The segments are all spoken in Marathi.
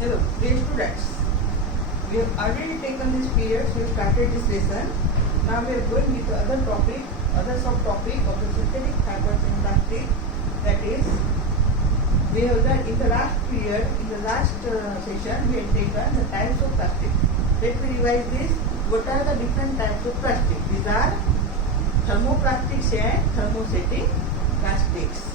Hello, dear students. We have already taken this period, we have started this lesson. Now we are going with the other topic, other subtopic of the synthetic fibers in plastic. That is, we have done in the last period, in the last session, we have taken the types of plastic. Let me revise this. What are the different types of plastic? These are thermoplastics and thermosetting plastics.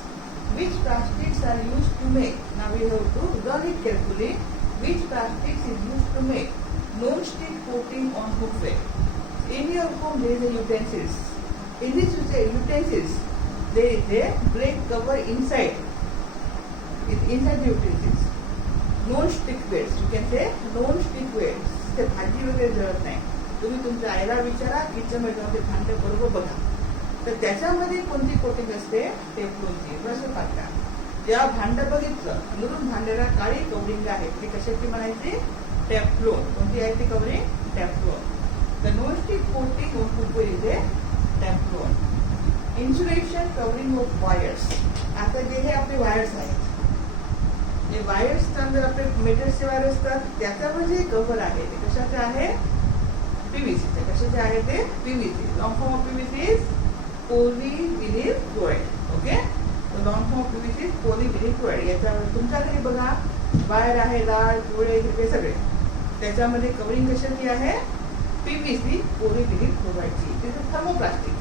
Which plastics are used to make? Now we have to learn it carefully. Which plastics is used to make non-stick coating on cookware? In your home there is a utensils. In this utensils there is a black cover inside. Inside the utensils. Non-stick wares. You can say non-stick wares. ते भाजी वगैरे जळत नाही. तुम्ही तुमच्या आईला विचारा किचनमध्ये जाऊन ते भांडे बरोबर बघा. तर त्याच्यामध्ये कोणती कोटिंग असते? टेफ्लॉनची. प्रश्न पाहता जेव्हा भांडं बघितलं म्हणून भांड्याला काळी कवरिंग आहे ती कशाची म्हणायची? टेफ्लॉन. कोणती आहे ती covering? Teflon. The nonstick coating of cooker is a Teflon. Insulation covering of wires. आता जे हे आपले वायर्स आहेत जे वायर्स जर आपले मेटलचे वायर असतात त्याच्यावर जे कव्हर आहे ते कशाचे आहे? पीव्हीसी. कशाचे आहे ते? PVC. Long form of PVC is polyvinyl chloride. Okay, long form of PVC is polyvinyl chloride. याच्या तुमच्या घरी बघा वायर आहे लाल पिवळे हिरवे सगळे त्याच्यामध्ये कवरिंग कशाची आहे? पीव्हीसी पॉलीविनिल क्लोराइडची. ते thermoplastic.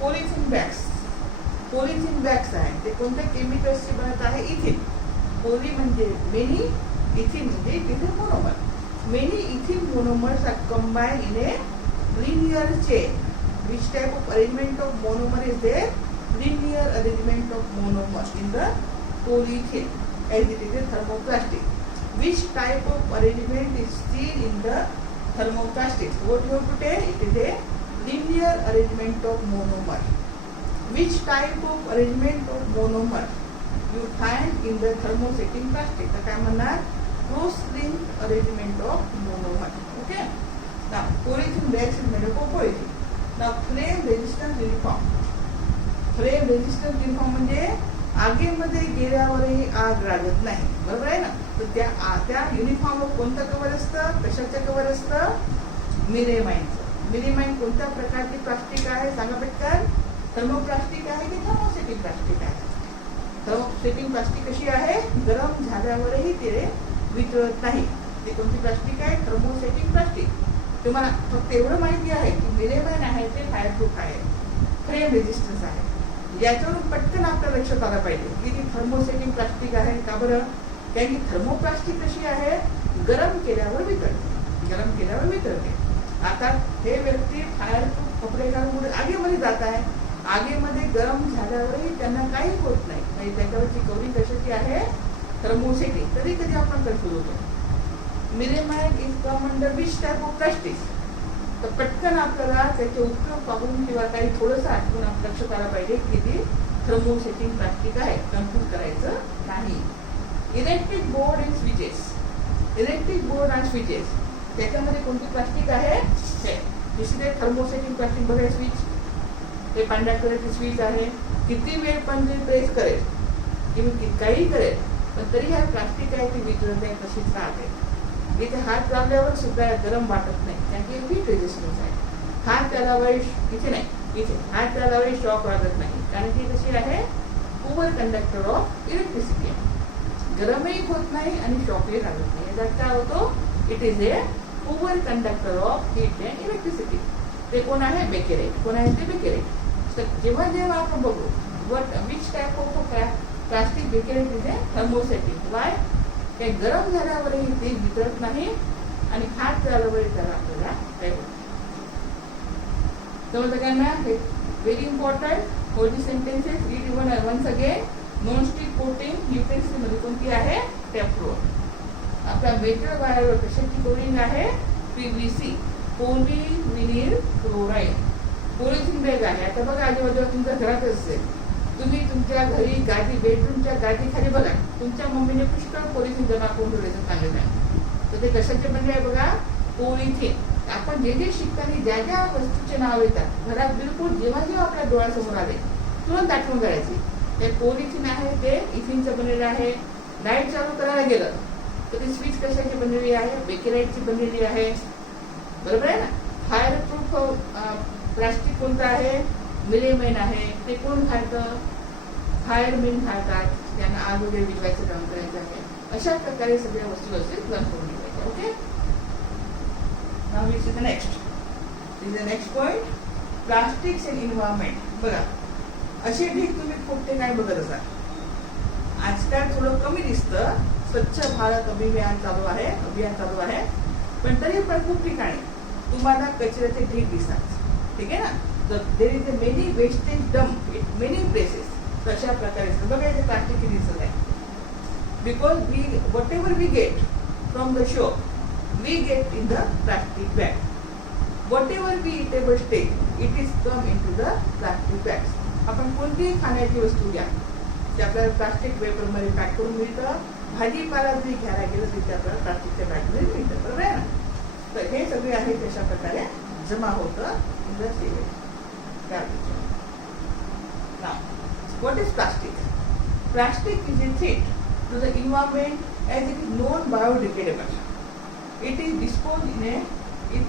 Polythene bags. Polythene bags आहे ते कोणत्या केमिकल्सचे बनत आहे? इथिन. पॉली म्हणजे मेनी, इथिन म्हणजे इथिन monomer. Many ethyl monomers are combined in a linear chain. Which type of arrangement of monomer is there? Linear arrangement of monomers in the polyethylene, as it is a thermoplastic. Which type of arrangement is seen in the thermoplastics? What you have to tell? It is a linear arrangement of monomer. Which type of arrangement of monomer you find in the thermosetting plastic? तर काय म्हणणार? Cross-linked arrangement of monomer. Okay. Now, polyethylene bags is made up of polyethylene. Now, flame resistant uniform. Flame resistant uniform म्हणजे आगीमध्ये गेल्यावरही आग लागत नाही. बरोबर आहे ना? तर त्या युनिफॉर्मवर कोणतं कव्हर असतं? कशाचं कव्हर असतं? मिरेमाइनचं. मिरेमाइन कोणत्या प्रकारची प्लास्टिक आहे? सांगा पटकन. थर्मोप्लास्टिक आहे की थर्मोसेटिंग प्लास्टिक आहे? थर्मोसेटिंग प्लास्टिक कशी आहे? गरम झाल्यावरही ते वितळत नाही. ते कोणती प्लास्टिक आहे? Thermosetting plastic. तुम्हाला फक्त एवढं माहिती आहे की मिरेमाइन आहे ते फायरप्रूफ आहे, फ्लेम रेजिस्टन्स आहे. याच्यावरून पटकन आपल्या लक्षात आलं पाहिजे की ती थर्मोसेटिंग प्लास्टिक आहे. का बरं? कारण की थर्मोप्लास्टिक कशी आहे? गरम केल्यावर वितळते. गरम केल्यावर वितळते. आता हे व्यक्ती फायरप्रूफ कपडे घालून आगीमध्ये जात आहे. आगीमध्ये गरम झाल्यावरही त्यांना काही होत नाही. म्हणजे त्याच्यावरची कवरिंग कशाची आहे? थर्मोसेटिंग. कधी कधी आपण कन्फ्यूज होतो. Melamine is come under which type of plastics? तर पटकन आपल्याला त्याचे उपयोग पाहून किंवा काही थोडंसं आठवून आपल्या लक्षात आलं पाहिजे की ती थर्मोसेटिंग प्लास्टिक आहे. कन्फ्यूज करायचं नाही. Electric board and switches. Electric board and switches त्याच्यामध्ये कोणती प्लास्टिक आहे? हे दुसरे थर्मोसेटिंग प्लास्टिक. बघा स्विच, ते पांढऱ्या कलरची स्विच आहे. किती वेळ पण ते प्रेस करेल किंवा काही करेल पण तरी हा प्लास्टिक आहे ती वितळत आहे, तशीच राहते. इथे हात लावल्यावर सुद्धा गरम वाटत नाही कारण की हीट रेजिस्टन्स आहे. हात लावल्यावर इथे नाही, इथे हात लावल्यावर शॉक लागत नाही कारण की कशी आहे? पुअर कंडक्टर ऑफ इलेक्ट्रिसिटी आहे. गरमही होत नाही आणि शॉकही लागत नाही. याचा काय होतो? It is a poor conductor of heat and electricity. ते कोण आहे? बेकेरेट. कोण आहे ते? बेकेरेट. तर जेव्हा जेव्हा आपण बघू which type of plastic bakelite is a thermosetting. Why? काही गरम झाल्यावरही ते वितळत नाही आणि हात झाल्यावरही त्याला आपल्याला काय होत. समजलं काय ना? हे very important. For the sentences read once again. Nonstick coating utensil मध्ये कोणती आहे? टेफ्लॉन. आपल्या मेटल वायरवर कशाची कवरिंग आहे? PVC polyvinyl chloride. Polythene bag आहे. आता बघा आजूबाजूला तुमच्या घरात असेल, तुम्ही तुमच्या घरी गादी बेडरूमच्या गादी खाली बघा तुमच्या मम्मीने पुष्कळ पॉलिथिन जमा करून ठेवल्याचं सांगत आहे. तर ते कशाचे बनले आहे बघा? पॉलिथिन. आपण जे जे शिकताना ज्या ज्या वस्तूचे नाव येतात घरात बिलकुल जेव्हा जेव्हा आपल्या डोळ्यासमोर आले तुरंत आठवण करायची. ते पॉलिथिन आहे ते इथिनचं बनलेलं आहे. लाईट चालू करायला गेलं तर ती स्विच कशाची बनलेली आहे? बेकेराइटची बनलेली आहे, बरोबर आहे ना. फायर प्रूफ प्लास्टिक कोणतं आहे? मिलेमाइन आहे. ते कोण घालतं? फायरमेन घालतात, त्यांना आग वगैरे विझवायचं काम करायचं आहे. अशा प्रकारे सगळ्या वस्तू असे बंद करून ठेवायच्या. Okay, now we see the next. Is the next point, plastics in environment. बघा, असे ढीग तुम्ही कुठे काय बघत असाल. आजकाल थोडं कमी दिसतं. स्वच्छ भारत अभियान चालू आहे, पण तरी पण खूप ठिकाणी तुम्हाला कचऱ्याचे ढीग दिसतात. ठीक आहे ना. तर there is a many wastage dump in many places. तशा प्रकारे बघा इथे प्लास्टिक दिसत आहे. Because we whatever we get from the shop, we get in the plastic bag. whatever we eatables take, it is come into the plastic bags. आपण कोणतीही खाण्याची वस्तू घ्या, ते आपल्याला प्लास्टिक पेपरमध्ये पॅक करून मिळतं. भाजीपाला जरी घ्यायला गेलं तरी ते आपल्याला प्लास्टिकच्या बॅगमध्ये मिळतं, बरोबर आहे ना. तर हे सगळे आहे तशा प्रकारे जमा होतं in the sewage garbage. Now, what is plastic? Plastic is a threat to the environment as it is non-biodegradable. It is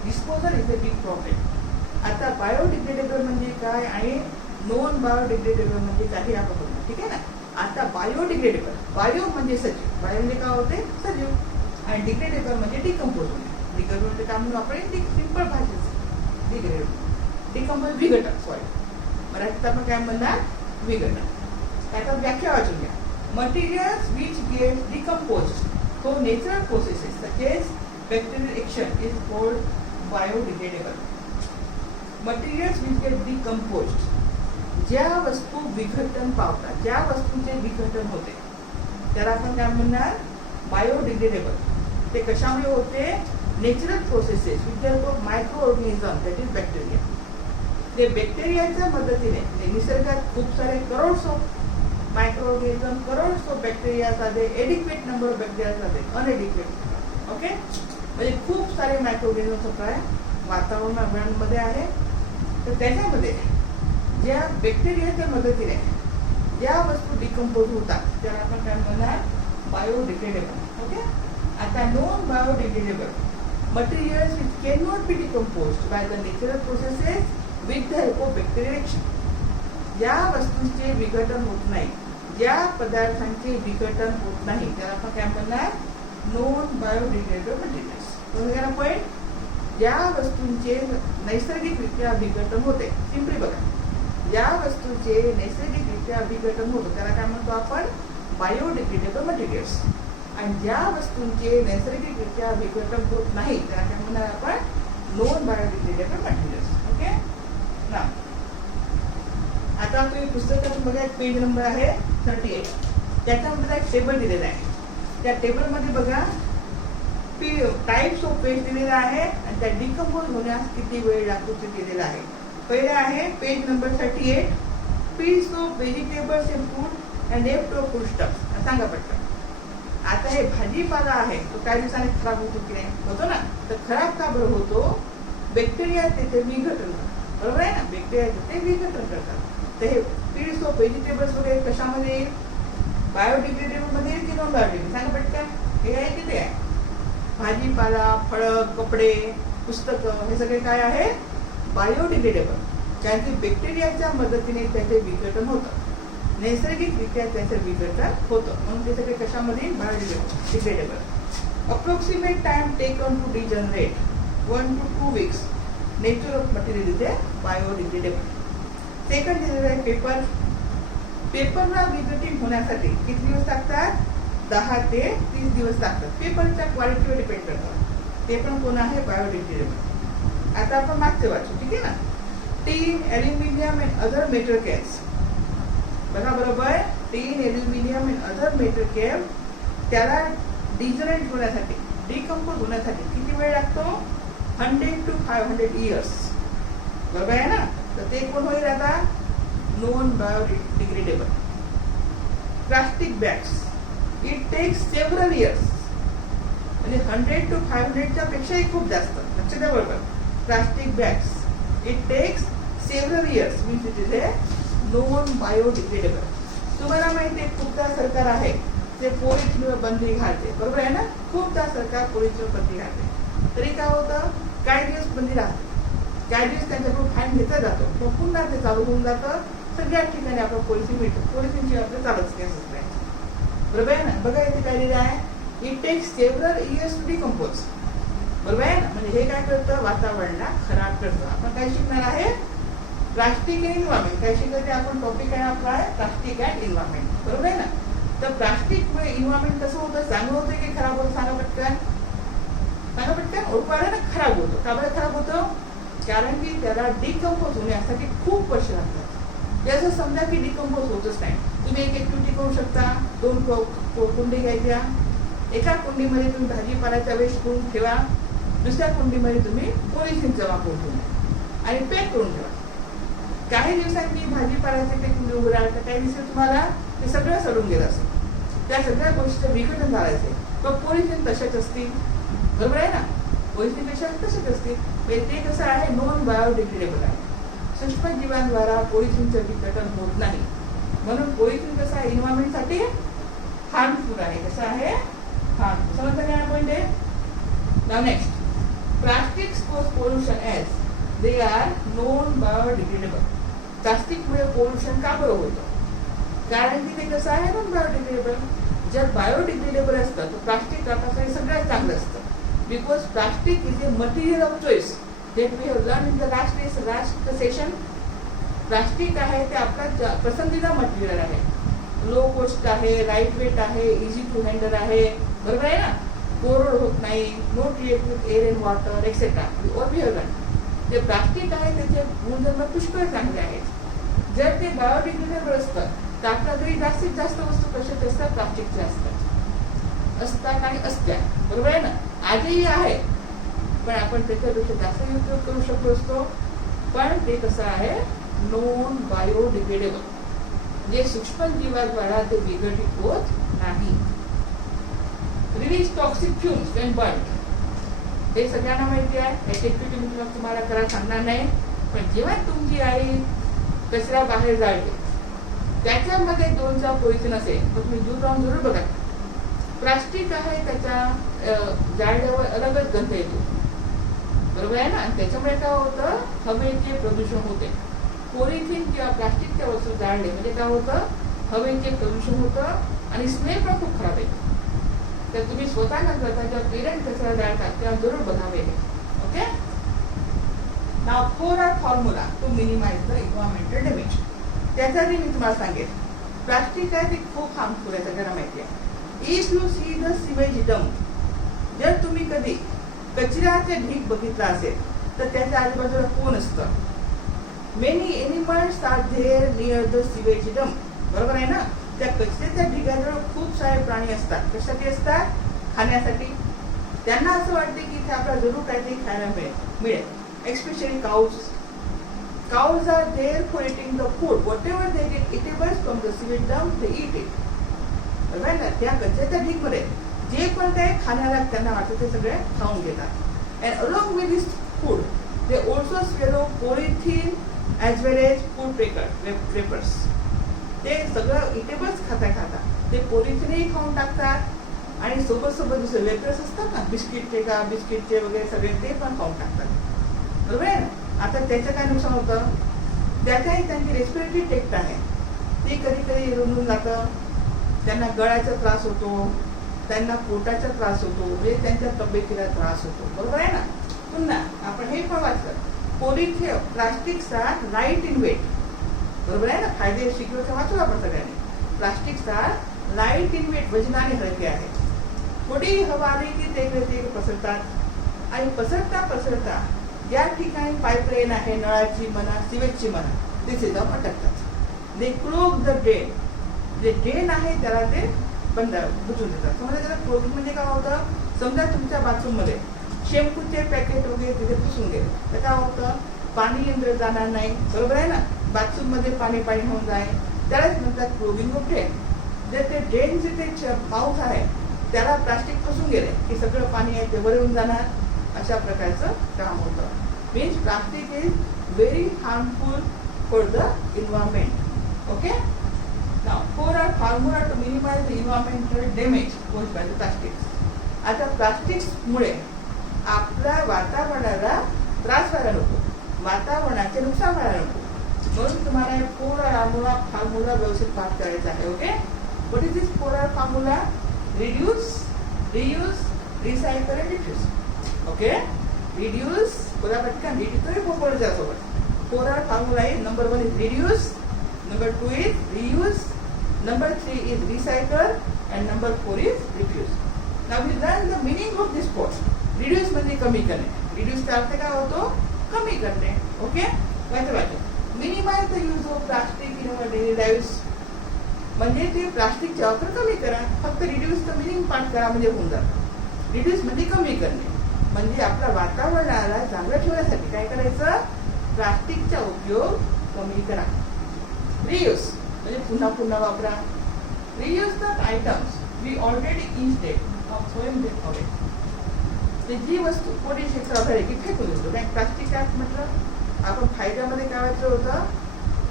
disposal is a big problem. आता बायोडिग्रेडेबल म्हणजे काय आणि नॉन बायोडिग्रेडेबल म्हणजे काय हे आपण बघू. ठीक आहे ना. आता बायोडिग्रेडेबल, बायो म्हणजे सजीव, बायो म्हणजे काय होते? सजीव. आणि डिग्रेडेबल म्हणजे डिकम्पोज होणे. डिग्रेडेबल म्हणजे काय म्हणून आपण सिंपल भाषेत डिकम्पोज विघटन. सॉरी, मराठीत आपण काय म्हणणार? विघटन. त्याचा व्याख्या वाचून घ्या. Materials which get decomposed through natural processes such as bacterial action is called biodegradable. Materials which get decomposed, ज्या वस्तू विघटन पावतात, ज्या वस्तूंचे विघटन होते त्याला आपण काय म्हणणार? बायोडिग्रेडेबल. ते कशामुळे होते? Natural processes which are called micro organism, that is bacteria. ते बॅक्टेरियाच्या मदतीने निसर्गात खूप सारे crores of micro organism, crores of bacteria साधे, एडिक्वेट नंबर ऑफ बॅक्टेरिया साधे, अनएडिक्वेट. ओके, म्हणजे खूप सारे मायक्रोऑर्गॅनिझम काय वातावरणामध्ये आहे. तर त्याच्यामध्ये ज्या बॅक्टेरियाच्या मदतीने ज्या वस्तू डिकम्पोज होतात त्याला आपण काय म्हणणार? बायोडिग्रेडेबल. ओके. आता non biodegradable materials which can not be decomposed by the natural processes with the help of bacterial action. ज्या वस्तूंचे विघटन होत नाही, ज्या पदार्थांचे विघटन होत नाही त्याला आपण काय म्हणणार? Non biodegradable materials. बघा पॉइंट, ज्या वस्तूंचे नैसर्गिकरित्या विघटन होते. सिंपली बघा, ज्या वस्तूंचे नैसर्गिकरित्या विघटन होतं त्याला काय म्हणतो आपण? Biodegradable materials. आणि ज्या वस्तूंचे नैसर्गिकरित्या विघटन होत नाही त्याला काय म्हणणार आपण? Non biodegradable materials. ओके ना. आता तुम्ही पुस्तकातून बघा, पेज नंबर आहे 38. त्याच्यामध्ये एक टेबल दिलेला आहे. त्या टेबलमध्ये बघा टाइप्स ऑफ पेज दिलेला आहे आणि त्या डिकम्पोज होण्यास किती वेळ लागतो ते दिलेला आहे. पहिला आहे page number 38, piece of vegetables and fruit and left of food stuffs. सांगा पटकन. आता हे भाजीपाला आहे तो काही दिवसांनी खराब होतो की नाही? होतो ना. तर खराब का बरं होतो? बॅक्टेरिया त्याचे विघटन करतात, बरोबर आहे ना. बॅक्टेरिया ते विघटन करतात. तर हे पीस ऑफ व्हेजिटेबल्स वगैरे कशामध्ये येईल? बायोडिग्रेडेबल मध्ये येईल की नॉन बायोडिग्रेडेबल? सांगा पटकन. हे आहे किती आहे? भाजीपाला, फळं, कपडे, पुस्तकं हे सगळे काय आहे? बायोडिग्रेडेबल. कारण की बॅक्टेरियाच्या मदतीने त्याचे विघटन होतं, नैसर्गिकरित्या त्याचं विघटन होतं, म्हणून ते सगळे कशामध्ये? Biodegradable. Approximate time taken to degenerate 1 to 2 weeks. Nature of material इथे बायोडिग्रेडेबल. सेकंड दिलेलं आहे पेपर. पेपरला विघटित होण्यासाठी किती दिवस लागतात? 10 ते 30 दिवस लागतात. पेपरच्या क्वालिटीवर डिपेंड करतात. ते पण कोण आहे? बायोडिग्रेडेबल. आता आपण मागचे वाचू. ठीक आहे ना. Tin, aluminium and other metal cans. बघा बरोबर, tin, aluminium and other metal can त्याला डिजनरेट होण्यासाठी, डिकम्पोज होण्यासाठी किती वेळ लागतो? 100 to 500 years. बरोबर आहे ना. तर ते कोण होईल आता? Non biodegradable. Plastic bags, it takes several years. म्हणजे 100 to 500च्या पेक्षाही खूप जास्त. लक्षात द्या बरोबर. Plastic bags, it takes several years means it is a non biodegradable. तुम्हाला माहिती आहे कुठलं सरकार आहे ते पॉलिथिनवर बंदी घालते, बरोबर आहे ना. खूपदा सरकार पॉलिथिनवर बंदी घालते, तरी काय होतं, काही दिवस बंदी राहते, काही दिवस त्यांच्याकडून फाईन घेतला जातो, मग पुन्हा ते चालू होऊन जातं. सगळ्या ठिकाणी आपलं पॉलिथिन मिळतं, पॉलिथिनची आपलं चालूच नाही असत नाही, बरोबर आहे ना. बघा इथे काय लिहिलं आहे, it takes several years to decompose, बरोबर आहे ना. म्हणजे हे काय करतं, वातावरणाला खराब करतं. आपण काय शिकणार आहे, प्लास्टिक अँड इन्व्हायरमेंट. काय शिकायचे आपण, टॉपिक आहे आपला आहे प्लास्टिक अँड इन्व्हायरमेंट, बरोबर आहे ना. तर प्लास्टिकमुळे इन्व्हायरमेंट कसं होतं, चांगलं होतं की खराब होतं, सांगा पटकन, सांगा पटकन. ओळखू आलं ना, खराब होतं. का बरं खराब होतं, कारण की त्याला डिकम्पोज होण्यासाठी खूप वर्ष लागतात. ते असं समजा की डिकम्पोज होतच नाही. तुम्ही एक ऍक्टिव्हिटी करू शकता, 2 कुंडी घ्यायच्या, एका कुंडीमध्ये तुम्ही भाजीपाल्याचा वेस्ट करून ठेवा, दुसऱ्या कुंडीमध्ये तुम्ही पॉलिथिनचा वापर करून आणि पॅक करून ठेवा. काही दिवसांनी भाजीपाल्याचे ते कुंडी उघडा, तर काही दिवसात तुम्हाला ते सगळं सडून गेलं असेल, त्या सगळ्या गोष्टीचं विघटन झालं असेल. पण पॉलिथिन तशाच असतील, बरोबर आहे ना. पॉलिथिन तशाच असतील. ते कसं आहे, नॉन बायोडिग्रेडेबल आहे, सूक्ष्मजीवांद्वारा पॉलिथिनचं विघटन होत नाही. म्हणून पॉलिथिन कसं आहे, इन्व्हायरमेंटसाठी हार्मफुल आहे. कसं आहे, हार्मफुल. समजलं काय पॉईंट आहे. Now next, plastics cause pollution as they are non biodegradable. प्लास्टिकमुळे पोल्युशन का बरं होतं, कारण की ते कसं आहे, नॉन बायोडिग्रेडेबल. जर बायोडिग्रेडेबल असतं तर प्लास्टिक आपल्यासाठी सगळ्यात चांगलं असतं, because plastic is a material of choice that we have learned in the last session. Plastic आहे ते आपला पसंतीदा मटेरियल आहे, लो कॉस्ट आहे, लाईट वेट आहे, इझी टू हँडल आहे, बरोबर आहे ना. कोरड होत नाही, not react with air and water etcetera. जे प्लास्टिक आहे त्याचे गुणधर्म पुष्कळ चांगले आहेत. जर ते बायोडिग्रेडेबल असतं तर आपल्या घरी जास्तीत जास्त वस्तू कशाचे असतात, प्लास्टिकच्या असतात आणि असत्या, बरोबर आहे ना. आजही आहे, पण आपण त्याच्यापेक्षा जास्त उपयोग करू शकतो असतो. पण ते कसं आहे, नॉन बायोडिग्रेडेबल, जे सूक्ष्मजीवाद्वारा ते विघटित होत नाही. Release toxic fumes when burned, हे सगळ्यांना माहिती आहे. याची ऍक्टिव्हिटी मी तुम्हाला करायला सांगणार नाही, पण जेव्हा तुमची आई कचरा बाहेर जाळते, त्याच्यामध्ये 2चा पॉलिथिन असेल तर तुम्ही दूर राहून जरूर बघा. प्लास्टिक आहे, त्याच्या जाळल्यावर अलगच गंध येतो, बरोबर आहे ना. आणि त्याच्यामुळे काय होतं, हवेचे प्रदूषण होते. पॉलिथिन किंवा प्लास्टिकच्या वस्तू जाळले म्हणजे काय होतं, हवेचे प्रदूषण होतं आणि स्मेल पण खूप खराब आहे. तर तुम्ही स्वतः न करता जेव्हा पेरेंट कचरा जाळतात तेव्हा जरूर बघावे. Okay. Now 4R formula to minimise the environmental damage. त्यासाठी मी तुम्हाला सांगेन, प्लास्टिक आहे ते खूप हार्मफुल आहे, सगळ्यांना माहिती आहे. If you see the sewage dump, जर तुम्ही कधी कचऱ्याचे ढीग बघितला असेल तर त्याच्या आजूबाजूला कोण असतं, many animals are there near the sewage dump, बरोबर आहे ना. त्या कचऱ्याच्या ढिगाजवळ खूप सारे प्राणी असतात. कशासाठी असतात, खाण्यासाठी. त्यांना असं वाटते की इथे आपल्याला जरूर काहीतरी खायला मिळेल. Especially cows are there for eating the food, whatever they get eatables from the sewage dump they eat it, बरोबर आहे ना. त्या कचऱ्याच्या ढीगमध्ये जे पण काही खाण्याला त्यांना वाटतं ते सगळे खाऊन घेतात. And along with this food they also swallow polythene as well as food papers. ते सगळं इटेबल्स खाता ते पॉलिथिनही खाऊन टाकतात आणि सोबत दुसरे वेपर्स असतात ना, बिस्किटचे वगैरे सगळे ते पण खाऊन टाकतात, बरोबर आहे ना. आता त्याचं काय नुकसान होतं, त्याच्याही त्यांची रेस्पिरेटरी टेक्ट आहे, ती कधी रुंदून जातं, त्यांना गळ्याचा त्रास होतो, त्यांना पोटाचा त्रास होतो, म्हणजे त्यांच्या तब्येतीला त्रास होतो, बरोबर आहे ना. पुन्हा आपण हे पण वाचलं, पॉलिथिन प्लास्टिकचा लाईट इन वेट, बरोबर आहे ना. फायदे शिकलो तर वाचू आपण सगळ्यांनी. प्लास्टिकचा लाईट इन वेट, वजनाने हलके आहे. थोडी हवा आली की ते पसरतात आणि पसरता या ठिकाणी पाईपलाईन आहे, नळाची म्हणा, सिवेजची म्हणा, तिथे जाऊन अटकतात. दे क्लोग द ड्रेन, जे ड्रेन आहे त्याला ते बंद बुजून देतात. समजा त्याला क्लोगिंग म्हणजे काय होतं, समजा तुमच्या बाथरूममध्ये शॅम्पूचे पॅकेट वगैरे तिथे पुसून गेले तर काय होतं, पाणी इंद्र जाणार नाही, बरोबर आहे ना. बाथरूममध्ये पाणी होऊन जाईल, त्यालाच म्हणतात क्लोगिंग ऑफ ड्रेन. जर ते ड्रेनचे ते माउथ आहे त्याला प्लास्टिक फसून गेले की सगळं पाणी आहे ते वर येऊन जाणार, अशा प्रकारचं काम होतं. Means plastic is very harmful for the environment. Okay. Now, 4 are formula to minimize the environmental damage caused by the plastics. आता प्लास्टिक्समुळे आपल्या वातावरणाला त्रास व्हायला नको, वातावरणाचे नुकसान व्हायला नको, म्हणून तुम्हाला 4 फॉर्म्युला व्यवस्थित पाठ करायचा आहे. Okay, what is this 4 formula? Reduce, reuse, recycle and diffuse. Okay, reduce बोला पटकन, रिड्यूस बोलत जासोबत. 4 formula is number 1 is reduce, number 2 is reuse, number 3 is recycle, and number 4 is refuse. Now we learn the meaning of this word. Reduce म्हणजे कमी करणे. Reduce का अर्थ काय होतो? कमी करणे. ओके, वाटतं. Minimize the use of plastic in our daily lives. म्हणजे ते प्लास्टिकचा वापर कमी करा. फक्त reduce चं meaning पाठ करा म्हणजे होऊन जातं. Reduce म्हणजे कमी करणे. म्हणजे आपल्या वातावरणाला चांगलं ठेवण्यासाठी काय करायचं? प्लास्टिकचा उपयोग कमी करा. रियूज म्हणजे पुन्हा पुन्हा वापरा. Reuse the items we already instead of throwing them away. ते जी वस्तू कोणी क्षेत्रात आहे की फेकून देतो. काय प्लास्टिक काय म्हटलं आपण फायद्यामध्ये काय वाचलं होतं?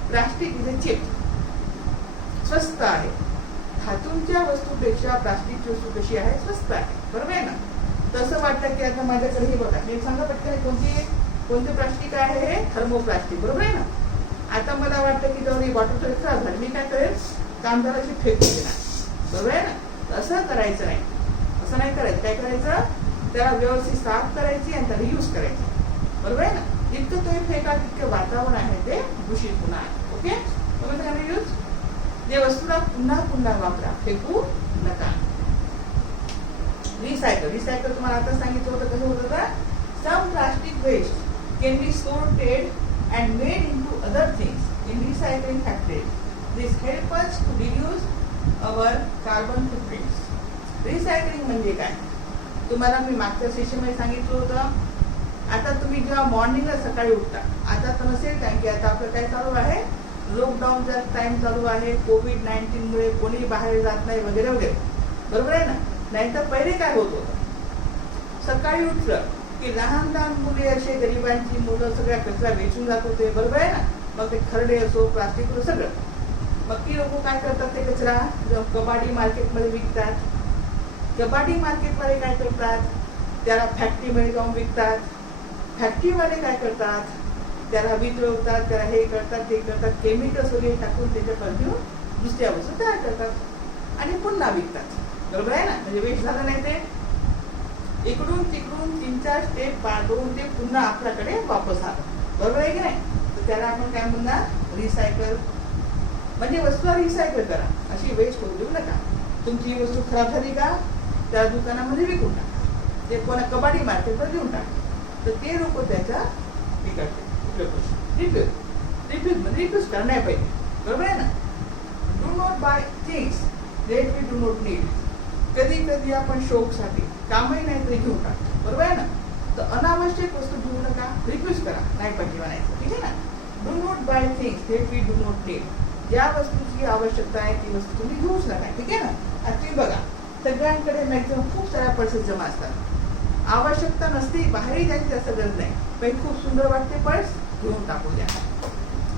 प्लास्टिक इज अ चिप, स्वस्त आहे. धातूंच्या वस्तूपेक्षा प्लास्टिकची वस्तू कशी आहे? स्वस्त आहे. बरोबर आहे ना? तसं वाटतं की आता माझ्याकडे हे बघा, हे सांगा पटकन कोणते प्लास्टिक आहे? हे थर्मोप्लास्टिक. बरोबर आहे ना? आता मला वाटतं की जाऊन बॉटल खराब झाली, मी काय करेल? कामदाराची फेकून देणार. बरोबर आहे ना? असं करायचं नाही, असं नाही करायचं. काय करायचं? त्याला व्यवस्थित साफ करायची आणि त्याला यूज करायचं. बरोबर आहे ना? जितकं तुम्ही फेका तितकं वातावरण आहे ते दूषित होणार. ओके, तुम्ही यूज जे वस्तूला पुन्हा पुन्हा वापरा, फेकू नका. रिसायकल, रिसायकल तुम्हाला आता सांगितलं होतं कसं होतं का? Some plastic waste can be sorted and made into other things in recycling factories. This helps us to reduce our carbon footprints. Recycling म्हणजे काय? तुम्हाला मी मागच्या सेशनमध्ये सांगितलं होतं. आता तुम्ही जेव्हा मॉर्निंगला सकाळी उठता, आता तर नसेल कारण की आता आपलं काय चालू आहे? लॉकडाऊनचा टाइम चालू आहे. कोविड-19 कोणी बाहेर जात नाही वगैरे वगैरे. बरोबर आहे ना? नाहीतर पहिले काय होत होतं? सकाळी उठलं की लहान लहान मुले असे गरिबांची मुलं सगळ्या कचरा वेचून जात होते. बरोबर आहे ना? मग ते खरडे असो, प्लास्टिक असो, सगळं. मग ती लोक काय करतात? ते कचरा कबाडी मार्केटमध्ये विकतात. कबाडी मार्केटमध्ये काय करतात? त्याला फॅक्टरीमध्ये जाऊन विकतात. फॅक्टरीवाले काय करतात? त्याला वितळवतात, त्याला हे करतात, ते करतात, केमिकल्स वगैरे टाकून त्याच्यापासून दुसऱ्या वस्तू तयार करतात आणि पुन्हा विकतात. बरोबर आहे ना? म्हणजे वेस्ट झालं नाही ते. इकडून तिकडून 3-4 स्टेप पार करून ते पुन्हा आपल्याकडे वापस आलं. बरोबर आहे की नाही? तर त्याला आपण काय म्हणणार? रिसायकल. म्हणजे वस्तूला रिसायकल करा, अशी वेस्ट करू देऊ नका. तुमची वस्तू खराब झाली का? त्या दुकानामध्ये विकून टाका, ते कोणा कबाडी मार्केटवर देऊन टाका. तर ते लोक त्याचा बिघडते. रिफ्यूज, रिफ्यूज म्हणजे रिफ्यूज करण्या पाहिजे. बरोबर आहे ना? Do not buy things that we do not need. कधी कधी आपण शौकसाठी कामही नाही तरी घेऊन टाकतो. बरोबर आहे ना? तर अनावश्यक वस्तू घेऊ नका, रिफ्यूज करा, नाही पाहिजे म्हणायचं. ठीक आहे ना? Do not buy things that we do not need. ज्या वस्तूची आवश्यकता आहे ती वस्तू तुम्ही घेऊच नका. ठीक आहे ना? आता तुम्ही बघा, सगळ्यांकडे मॅक्झिमम खूप साऱ्या पर्सेस जमा असतात. आवश्यकता नसते, बाहेरही जायची जास्त गरज नाही, पण खूप सुंदर वाटते पर्स, घेऊन टाकू द्या.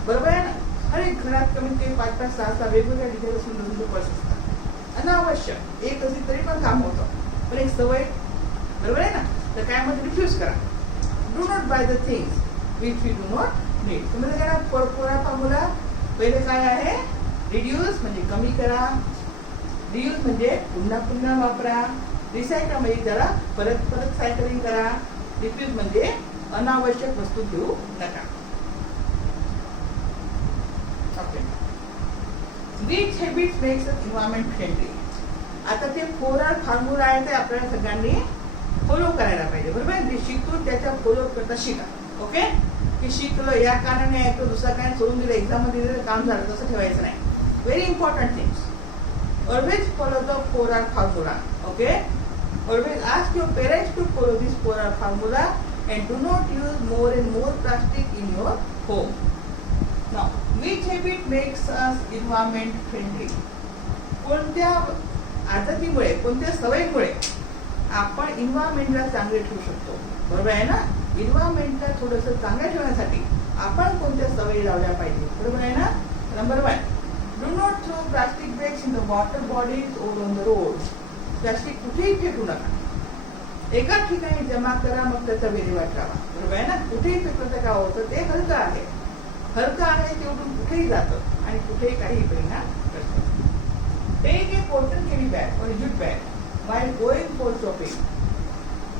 बरोबर आहे ना? हर एक घरात कमीत कमी 5-5, 6-6 वेगवेगळ्या डिझाईन सुंदर सुंदर पर्स असतात. अनावश्यक एक असली तरी पण काम होतं, पण एक सवय. बरोबर आहे ना? तर काय म्हणजे रिफ्यूज करा. Do not buy the things which we do not need. तुम्हाला काय पुरा फॉर्म्युला पहिले काय आहे? रिड्यूस म्हणजे कमी करा, रियूज म्हणजे पुन्हा पुन्हा वापरा, रिसायकल म्हणजे त्याला परत परत सायकलिंग करा, रिफ्यूज म्हणजे अनावश्यक वस्तू घेऊ नका. Which habits makes us environment friendly? आता ते 4R फॉर्म्युला आहे ते आपल्याला सगळ्यांनी फॉलो करायला पाहिजे. बरोबर आहे? जे शिकून त्याच्या फॉलो करता शिका. ओके, की शिकलं या कारणाने ऐकलं, दुसरा काय सोडून दिलं, एक्झाममध्ये दिलं, काम झालं, तसं ठेवायचं नाही. Very important things. Always follow the 4R formula. Okay, always ask your parents to follow this 4R formula and do not use more and more plastic in your home. Now, which habit makes us environment friendly? कोणत्या आदतीमुळे, कोणत्या सवयीमुळे आपण इन्व्हायरमेंटला चांगले ठेवू शकतो? बरोबर आहे ना? इन्व्हायरमेंटला थोडंसं चांगलं ठेवण्यासाठी आपण कोणत्या सवयी लावल्या पाहिजे? बरोबर आहे ना? Number 1, do not throw plastic bags in the water bodies or on the road. Plastic कुठेही फेकू नका. एकाच ठिकाणी जमा करा, मग त्याचा विल्हेवाट लावा. बरोबर आहे ना. कुठेही फेकलं तर काय होतं, ते हलकं आहे. हलकं आहे ते उडून कुठेही जातं आणि कुठेही काही परिणाम करतं. Take a cotton carry bag or jute bag while going for shopping.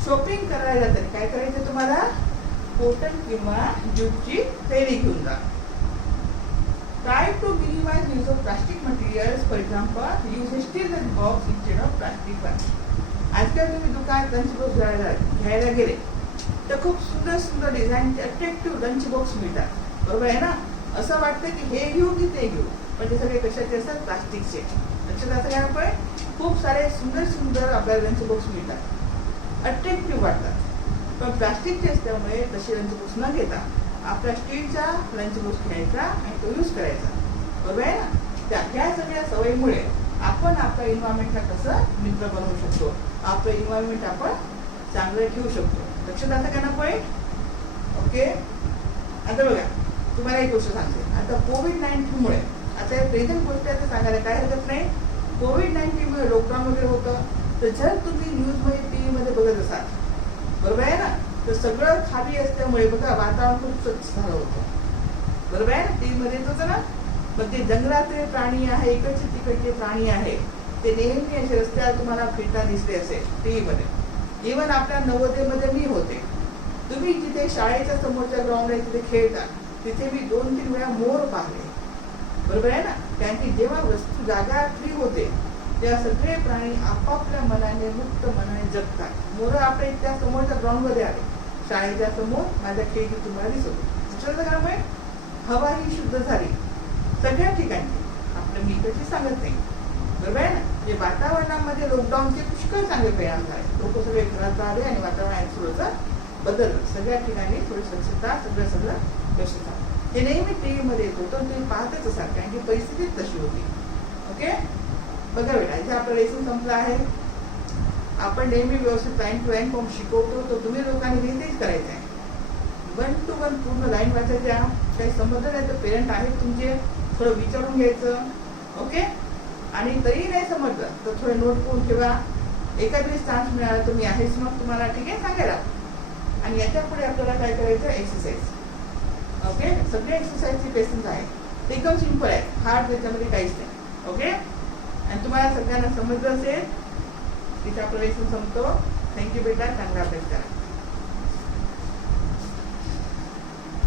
Shopping करायला जाताना काय करायचं तुम्हाला, कॉटन किंवा ज्यूटची थैली घेऊन जा. Try to minimize use of plastic materials. For example, use a steel lunch box instead of plastic one. आजकाल तुम्ही दुकानात लंच बॉक्स घ्यायला गेले तर खूप सुंदर सुंदर डिझाईनचे अट्रॅक्टिव्ह लंच बॉक्स मिळतात. बरोबर आहे ना. असं वाटतं की हे घेऊ की ते घेऊ, पण ते सगळे कशाचे असतात, प्लास्टिकचे. लक्षात असं घ्या. आपण खूप सारे सुंदर सुंदर आपल्याला लंच बॉक्स मिळतात, अट्रॅक्टिव्ह वाटतात, पण प्लास्टिकचे असल्यामुळे तसे लंच बॉक्स न घेता आपला स्टीलचा लंच बॉक्स घ्यायचा आणि तो यूज करायचा. बरोबर आहे ना. ह्या सगळ्या सवयीमुळे आपण आपल्या इन्व्हायरमेंटला कसं मित्र बनवू शकतो, आपलं इन्व्हायरमेंट आपण चांगलं ठेवू शकतो. लक्षात आता का ना पॉईंट. ओके. आता बघा, तुम्हाला एक गोष्ट सांगते. आता कोविड-19 आता या प्रेझेंट गोष्टी आता सांगायला काय हरकत नाही. कोविड-19 लॉकडाऊन वगैरे होतं, तर जर तुम्ही न्यूजमध्ये टीव्हीमध्ये बघत असाल, बरोबर आहे ना, तर सगळं खाली असल्यामुळे बघा वातावरण खूप स्वच्छ झालं होतं. बरोबर आहे ना. टीव्हीमध्ये येत होतं ना. मग ते जंगलातले प्राणी आहे, इकडचे तिकडचे प्राणी आहे, ते नेहमी असे रस्त्यावर तुम्हाला फिरताना दिसले असेल टीव्हीमध्ये. इव्हन आपल्या नवोदयमध्ये मी होते. तुम्ही जिथे शाळेच्या समोरच्या ग्राउंड आहे तिथे खेळता, तिथे मी 2-3 वेळा मोर पाहिले. बरोबर आहे ना. कारण की जेव्हा वस्तू जागा फ्री होते तेव्हा सगळे प्राणी आपापल्या मनाने मुक्त मनाने जगतात. मोर आपल्या त्या समोरच्या ग्राउंडमध्ये आले, शाळेच्या समोर माझ्या खेळी तुम्हाला दिसत होती. त्यामुळे हवा ही शुद्ध झाली सगळ्या ठिकाणी. आपलं मी इकडची सांगत नाही. बरोबर आहे ना. म्हणजे वातावरणामध्ये लॉकडाऊनचे पुष्कळ चांगले परिणाम झाले. लोक सगळे घरात आले आणि वातावरण थोडंसं बदललं. सगळ्या ठिकाणी थोडी स्वच्छता, सगळं व्यवस्थित झालं. हे नेहमी टीव्हीमध्ये येत होतं, तुम्ही पाहतच असाल, कारण की परिस्थितीच तशी होती. ओके. बघा बेटा, इथे आपलं लेसन संपलं आहे. आपण नेहमी व्यवस्थित लाईन टू लाईन फॉर्म शिकवतो, तो तुम्ही लोकांनी तेच करायचं आहे. 1 to 1 पूर्ण लाईन वाचायच्या. काही समजलं नाही तर पेरेंट आहेत तुमचे, थोडं विचारून घ्यायचं. ओके. आणि तरी नाही समजलं तर थोडे नोट करून ठेवा. एखाद वेळेस चान्स मिळाला तर मी आहेच मग तुम्हाला, ठीक आहे, सांगायला. आणि याच्या पुढे आपल्याला काय करायचं, एक्सरसाइज. ओके. सगळे एक्सरसाइजचे लेसन्स आहेत, ते एकदम सिम्पल आहे, हार्ड त्याच्यामध्ये काहीच नाही. ओके. आणि तुम्हाला सगळ्यांना समजलं असेल. तिथे आपलं लेसन संपतो. थँक्यू बेटा, चांगला अभ्यास करा.